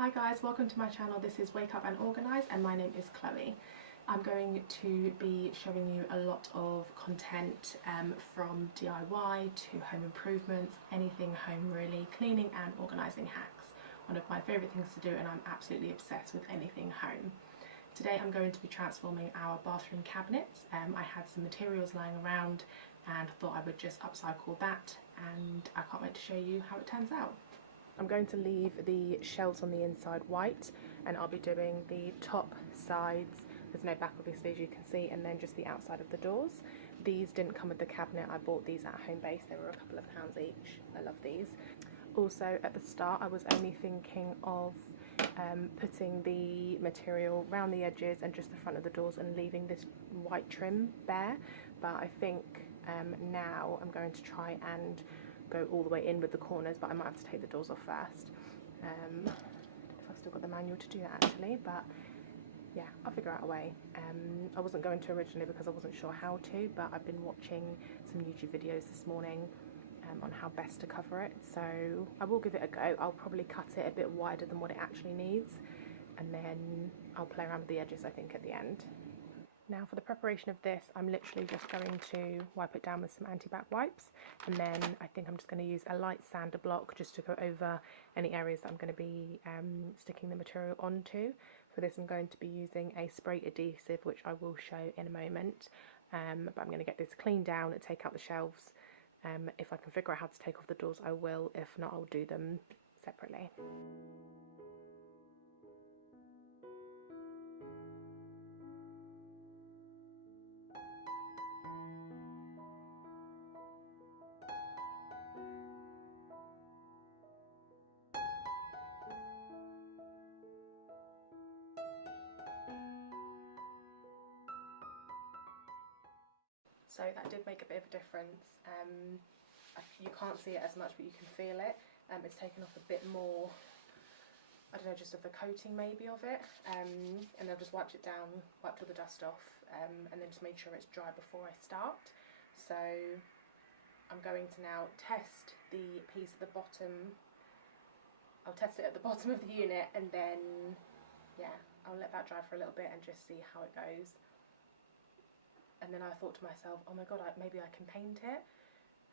Hi guys, welcome to my channel. This is Wake Up and Organise and my name is Chloe. I'm going to be showing you a lot of content from DIY to home improvements, anything home really, cleaning and organising hacks. One of my favourite things to do, and I'm absolutely obsessed with anything home. Today I'm going to be transforming our bathroom cabinets. I had some materials lying around and thought I would just upcycle that, and I can't wait to show you how it turns out. I'm going to leave the shelves on the inside white, and I'll be doing the top sides. There's no back obviously, as you can see, and then just the outside of the doors. These didn't come with the cabinet. I bought these at Home Base. They were a couple of pounds each. I love these. Also at the start I was only thinking of putting the material around the edges and just the front of the doors and leaving this white trim bare, but I think now I'm going to try and go all the way in with the corners, but I might have to take the doors off first. If I've still got the manual to do that actually, but yeah, I'll figure out a way. I wasn't going to originally because I wasn't sure how to, but I've been watching some YouTube videos this morning on how best to cover it, so I will give it a go. I'll probably cut it a bit wider than what it actually needs, and then I'll play around with the edges I think at the end. Now for the preparation of this, I'm literally just going to wipe it down with some anti-bac wipes, and then I think I'm just going to use a light sander block just to go over any areas that I'm going to be sticking the material onto. For this I'm going to be using a spray adhesive, which I will show in a moment, but I'm going to get this cleaned down and take out the shelves. If I can figure out how to take off the doors I will, if not I'll do them separately. So that did make a bit of a difference. You can't see it as much, but you can feel it. It's taken off a bit more, I don't know, just of the coating maybe of it. And I've just wiped it down, wiped all the dust off, and then just made sure it's dry before I start. So I'm going to now test the piece at the bottom. I'll test it at the bottom of the unit, and then yeah, I'll let that dry for a little bit and just see how it goes. And then I thought to myself, oh my god, maybe I can paint it.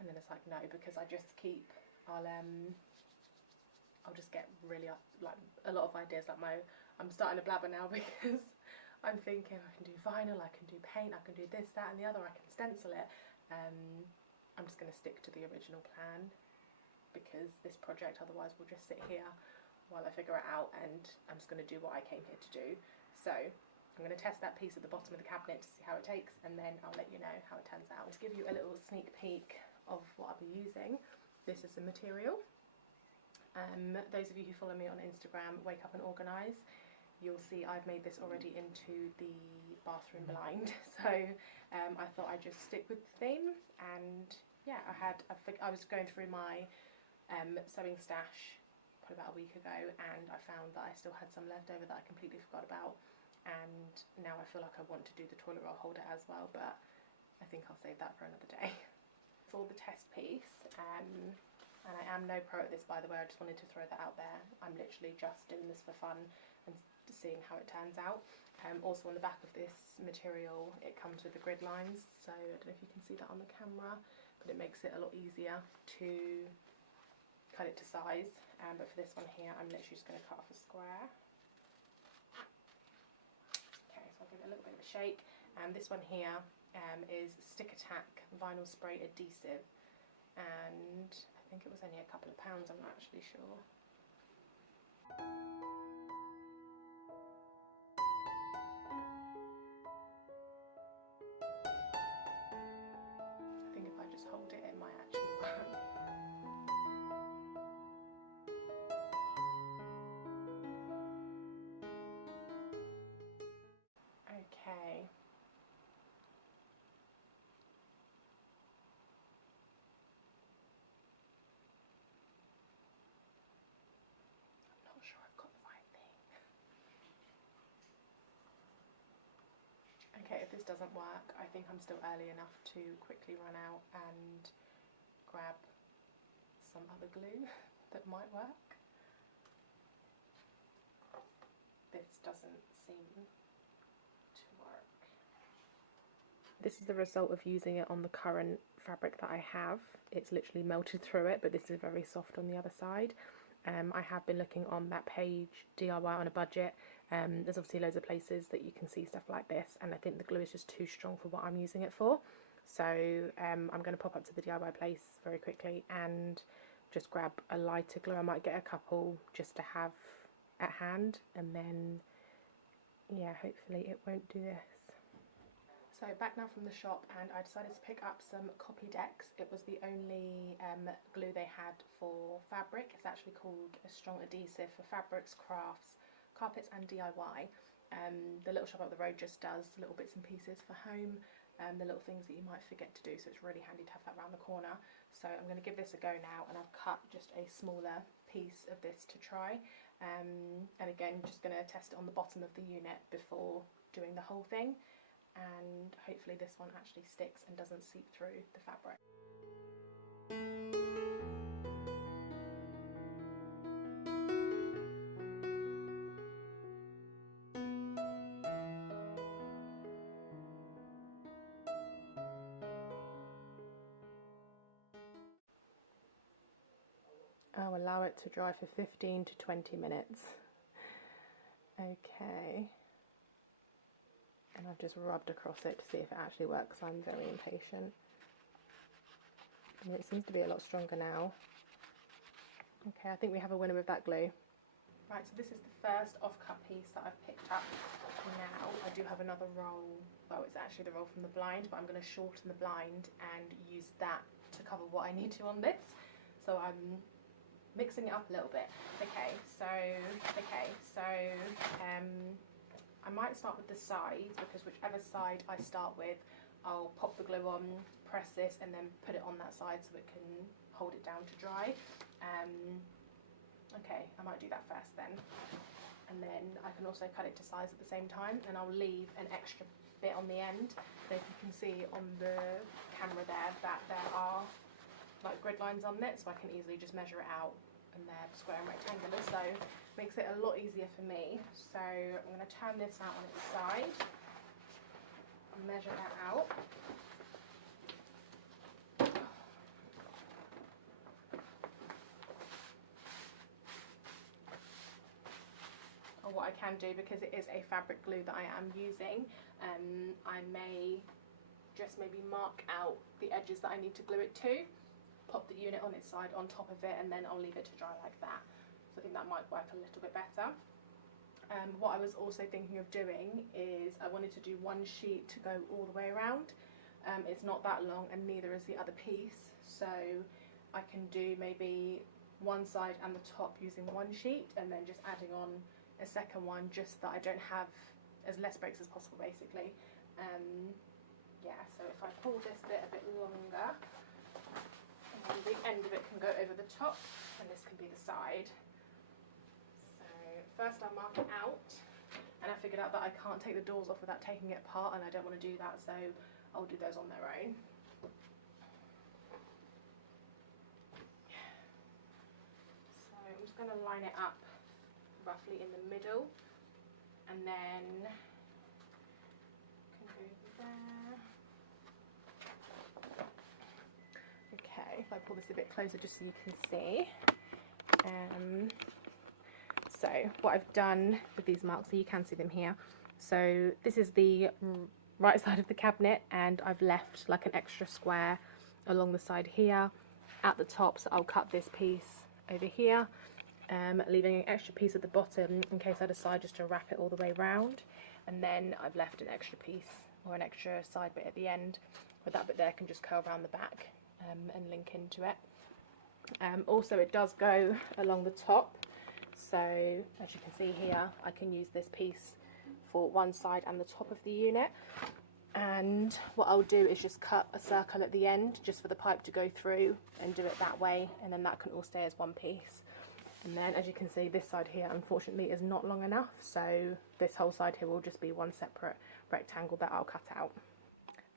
And then it's like, no, because I just keep, I'll just get really like a lot of ideas. Like I'm starting to blabber now because I'm thinking I can do vinyl, I can do paint, I can do this, that and the other, I can stencil it. I'm just going to stick to the original plan, because this project otherwise will just sit here while I figure it out, and I'm just going to do what I came here to do. So I'm going to test that piece at the bottom of the cabinet to see how it takes, and then I'll let you know how it turns out. To give you a little sneak peek of what I'll be using, this is the material. Those of you who follow me on Instagram, Wake Up and Organise, you'll see I've made this already into the bathroom blind. So I thought I'd just stick with the theme, and yeah, I was going through my sewing stash probably about a week ago, and I found that I still had some left over that I completely forgot about. And now I feel like I want to do the toilet roll holder as well, but I think I'll save that for another day. For the test piece, and I am no pro at this by the way, I just wanted to throw that out there. I'm literally just doing this for fun and seeing how it turns out. Also on the back of this material it comes with the grid lines, so I don't know if you can see that on the camera, but it makes it a lot easier to cut it to size. But for this one here I'm literally just going to cut off a square. So I'll give it a little bit of a shake. This one here is Stick Attack Vinyl Spray Adhesive, and I think it was only a couple of pounds, I'm not actually sure. I think if I just hold it, it might actually work. Okay. I'm not sure I've got the right thing. Okay, if this doesn't work, I think I'm still early enough to quickly run out and grab some other glue that might work. doesn't seem to work. This is the result of using it on the current fabric that I have. It's literally melted through it, but this is very soft on the other side. I have been looking on that page, DIY on a budget. There's obviously loads of places that you can see stuff like this, and I think the glue is just too strong for what I'm using it for. So I'm going to pop up to the DIY place very quickly and just grab a lighter glue. I might get a couple just to have at hand, and then yeah, hopefully it won't do this. So back now from the shop, and I decided to pick up some Copydex. It was the only glue they had for fabric. It's actually called a strong adhesive for fabrics, crafts, carpets and DIY. The little shop up the road just does little bits and pieces for home, the little things that you might forget to do, so it's really handy to have that around the corner. So I'm going to give this a go now, and I've cut just a smaller piece of this to try, and again just going to test it on the bottom of the unit before doing the whole thing. And hopefully this one actually sticks and doesn't seep through the fabric. I'll allow it to dry for 15 to 20 minutes. Okay. And I've just rubbed across it to see if it actually works. I'm very impatient. And it seems to be a lot stronger now. Okay, I think we have a winner with that glue. Right, so this is the first off-cut piece that I've picked up now. I do have another roll, well, it's actually the roll from the blind, but I'm going to shorten the blind and use that to cover what I need to on this. So I'm mixing it up a little bit. Okay, so I might start with the sides, because whichever side I start with, I'll pop the glue on, press this, and then put it on that side so it can hold it down to dry. Okay, I might do that first then. And then I can also cut it to size at the same time, and I'll leave an extra bit on the end. So if you can see on the camera there that there are like grid lines on it, so I can easily just measure it out, and they're square and rectangular, so it makes it a lot easier for me. So I'm going to turn this out on its side and measure that out. Or what I can do, because it is a fabric glue that I am using, I may just maybe mark out the edges that I need to glue it to, pop the unit on its side on top of it, and then I'll leave it to dry like that. So I think that might work a little bit better. What I was also thinking of doing is I wanted to do one sheet to go all the way around. It's not that long, and neither is the other piece, so I can do maybe one side and the top using one sheet, and then just adding on a second one, just that I don't have as less breaks as possible, basically. Yeah, so if I pull this bit a bit longer, and the end of it can go over the top, and this can be the side. So first I'll mark it out, and I figured out that I can't take the doors off without taking it apart, and I don't want to do that, so I'll do those on their own. So I'm just going to line it up roughly in the middle, and then can go there. Okay, if I pull this a bit closer just so you can see. So what I've done with these marks, so you can see them here. So this is the right side of the cabinet, and I've left like an extra square along the side here at the top, so I'll cut this piece over here, leaving an extra piece at the bottom in case I decide just to wrap it all the way round, and then I've left an extra piece or an extra side bit at the end, but that bit there can just curl around the back and link into it. Also it does go along the top, so as you can see here I can use this piece for one side and the top of the unit, and what I'll do is just cut a circle at the end just for the pipe to go through and do it that way, and then that can all stay as one piece. And then as you can see, this side here unfortunately is not long enough, so this whole side here will just be one separate rectangle that I'll cut out.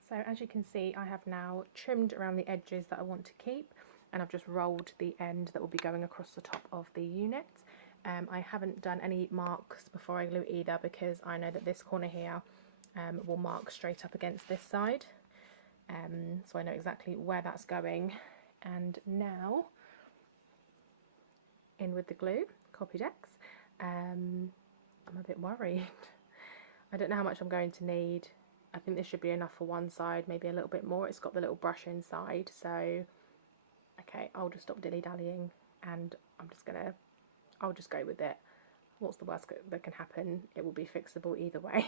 So as you can see, I have now trimmed around the edges that I want to keep, and I've just rolled the end that will be going across the top of the unit. I haven't done any marks before I glue either, because I know that this corner here will mark straight up against this side, so I know exactly where that's going. And now in with the glue, Copydex. I'm a bit worried. I don't know how much I'm going to need. I think this should be enough for one side, maybe a little bit more. It's got the little brush inside, so okay, I'll just stop dilly-dallying and I'll just go with it. What's the worst that can happen? It will be fixable either way.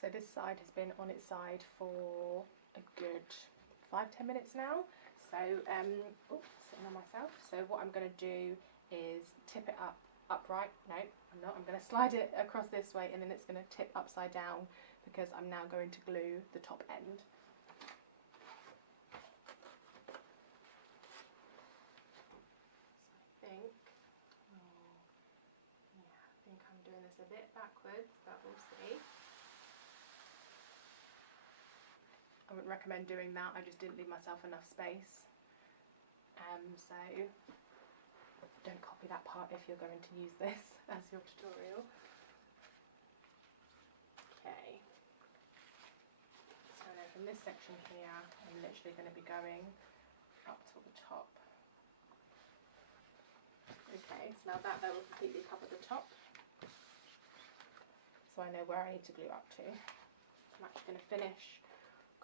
So this side has been on its side for a good 5–10 minutes now. So, sitting on myself. So what I'm going to do is tip it upright. No, I'm not. I'm going to slide it across this way, and then it's going to tip upside down, because I'm now going to glue the top end. So I think I'm doing this a bit backwards, but we'll see. I wouldn't recommend doing that. I just didn't leave myself enough space. So don't copy that part if you're going to use this as your tutorial. Okay. So now from this section here, I'm literally going to be going up to the top. Okay, so now that will completely cover the top. So I know where I need to glue up to. I'm actually going to finish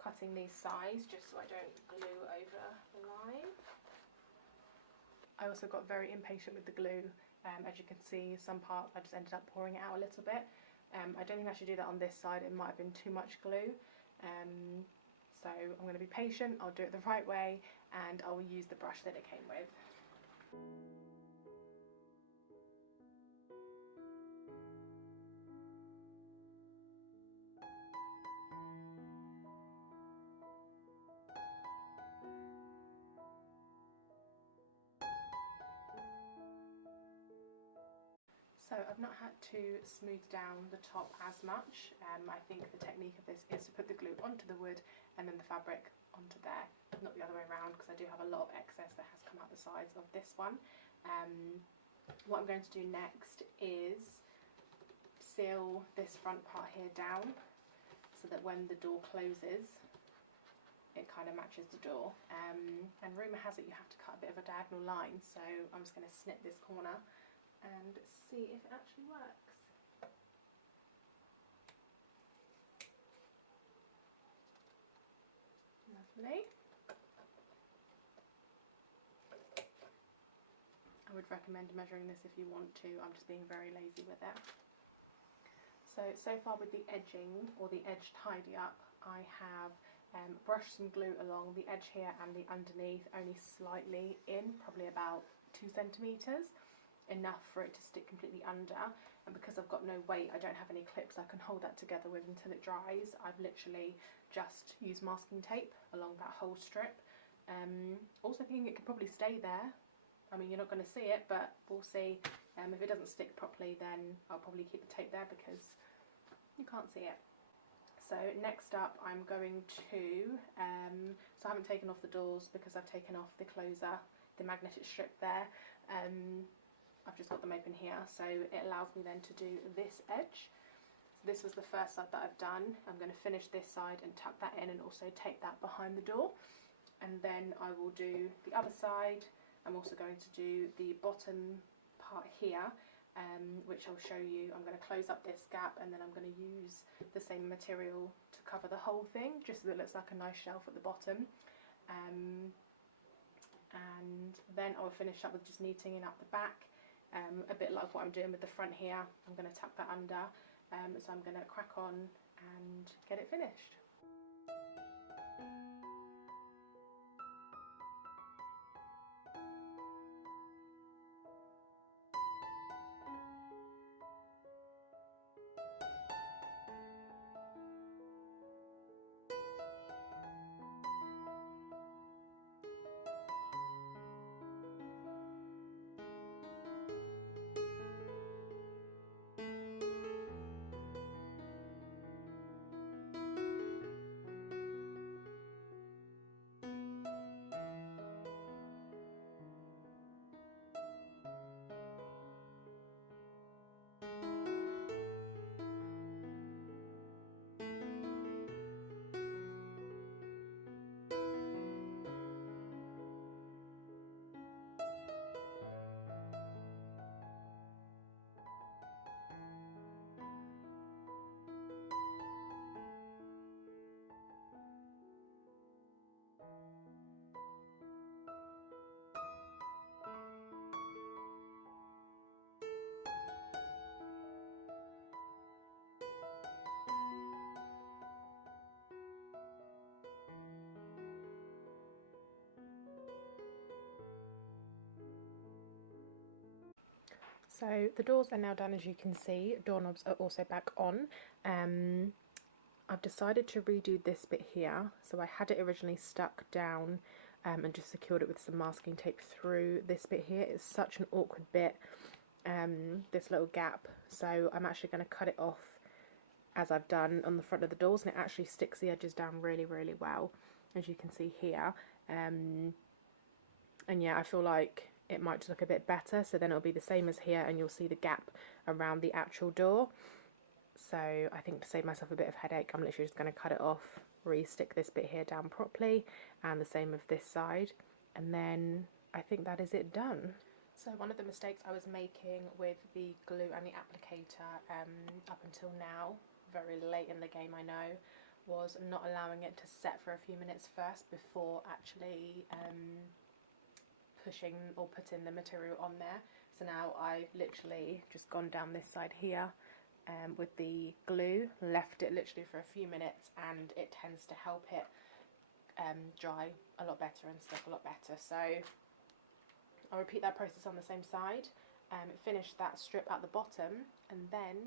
cutting these sides just so I don't glue over the line. I also got very impatient with the glue. As you can see, some parts I just ended up pouring it out a little bit. I don't think I should do that on this side. It might have been too much glue. So I'm going to be patient. I'll do it the right way, and I will use the brush that it came with. So I've not had to smooth down the top as much. I think the technique of this is to put the glue onto the wood and then the fabric onto there, not the other way around, because I do have a lot of excess that has come out the sides of this one. What I'm going to do next is seal this front part here down, so that when the door closes it kind of matches the door. And rumour has it you have to cut a bit of a diagonal line, so I'm just going to snip this corner and see if it actually works. Lovely. I would recommend measuring this if you want to. I'm just being very lazy with it. So far with the edging, or the edge tidy up, I have brushed some glue along the edge here and the underneath, only slightly in, probably about 2 centimetres. Enough for it to stick completely under, and because I've got no weight, I don't have any clips I can hold that together with until it dries. I've literally just used masking tape along that whole strip. Also thinking it could probably stay there. I mean, you're not going to see it, but we'll see. If it doesn't stick properly, then I'll probably keep the tape there because you can't see it. So next up I'm going to, so I haven't taken off the doors because I've taken off the closer, the magnetic strip there. I've just got them open here, so it allows me then to do this edge. So this was the first side that I've done. I'm going to finish this side and tuck that in, and also tape that behind the door. And then I will do the other side. I'm also going to do the bottom part here, which I'll show you. I'm going to close up this gap, and then I'm going to use the same material to cover the whole thing, just so that it looks like a nice shelf at the bottom. And then I'll finish up with just neating up the back. A bit like what I'm doing with the front here. I'm going to tuck that under, so I'm going to crack on and get it finished. So the doors are now done, as you can see. Doorknobs are also back on. I've decided to redo this bit here. So I had it originally stuck down and just secured it with some masking tape through this bit here. It's such an awkward bit, this little gap. So I'm actually going to cut it off as I've done on the front of the doors, and it actually sticks the edges down really, really well, as you can see here. And yeah, I feel like it might just look a bit better, so then it'll be the same as here and you'll see the gap around the actual door. So I think to save myself a bit of headache, I'm literally just going to cut it off, re-stick this bit here down properly, and the same with this side, and then I think that is it done. So one of the mistakes I was making with the glue and the applicator up until now, very late in the game I know, was not allowing it to set for a few minutes first before actually pushing or putting the material on there. So now I've literally just gone down this side here with the glue, left it literally for a few minutes, and it tends to help it dry a lot better and stick a lot better. So I'll repeat that process on the same side, finish that strip at the bottom, and then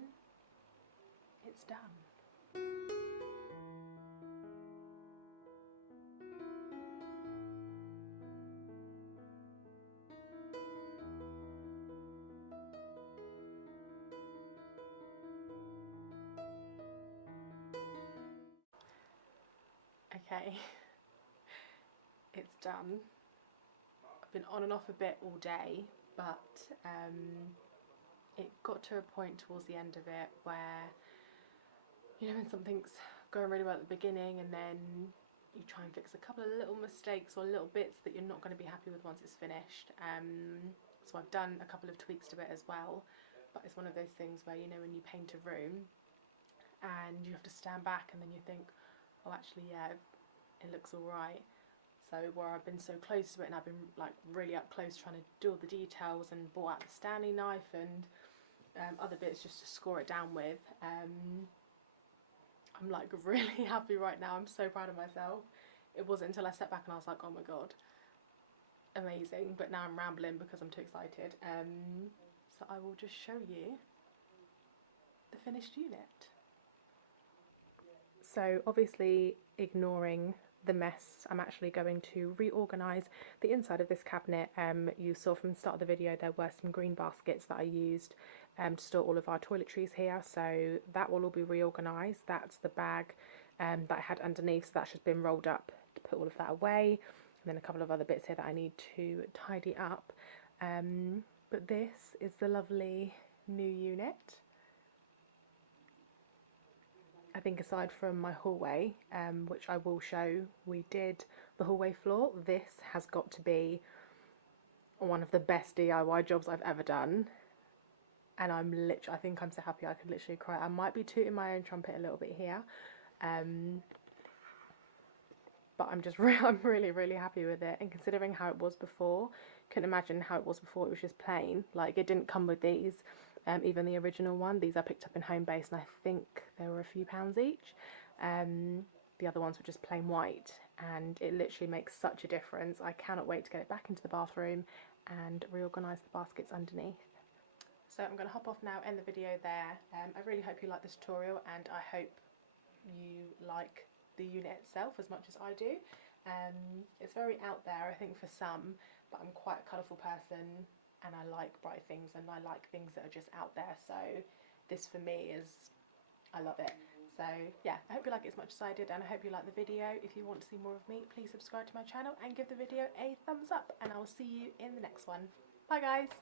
it's done. Okay, it's done. I've been on and off a bit all day, but it got to a point towards the end of it where, you know, when something's going really well at the beginning and then you try and fix a couple of little mistakes or little bits that you're not going to be happy with once it's finished. So I've done a couple of tweaks to it as well, but it's one of those things where, you know, when you paint a room and you have to stand back and then you think, oh actually yeah, it looks alright. So where I've been so close to it and I've been like really up close trying to do all the details and brought out the Stanley knife and other bits just to score it down with, I'm like really happy right now. I'm so proud of myself. It wasn't until I stepped back and I was like, oh my god, amazing. But now I'm rambling because I'm too excited. So I will just show you the finished unit. So obviously, ignoring the mess, I'm actually going to reorganise the inside of this cabinet. You saw from the start of the video there were some green baskets that I used to store all of our toiletries here, so that will all be reorganised. That's the bag that I had underneath, so that's just been rolled up to put all of that away, and then a couple of other bits here that I need to tidy up. But this is the lovely new unit. I think aside from my hallway, which I will show, we did the hallway floor. This has got to be one of the best DIY jobs I've ever done. And I think I'm so happy I could literally cry. I might be tooting my own trumpet a little bit here. But I'm really, really happy with it. And considering how it was before, couldn't imagine how it was before. It was just plain. Like, it didn't come with these. Even the original one, these I picked up in Homebase, and I think they were a few pounds each. The other ones were just plain white, and it literally makes such a difference. I cannot wait to get it back into the bathroom and reorganise the baskets underneath. So I'm going to hop off now, end the video there. I really hope you like the tutorial, and I hope you like the unit itself as much as I do. It's very out there, I think, for some, but I'm quite a colourful person and I like bright things and I like things that are just out there, so this for me is, I love it. So yeah, I hope you like it as much as I did, and I hope you like the video. If you want to see more of me, please subscribe to my channel and give the video a thumbs up, and I will see you in the next one. Bye guys!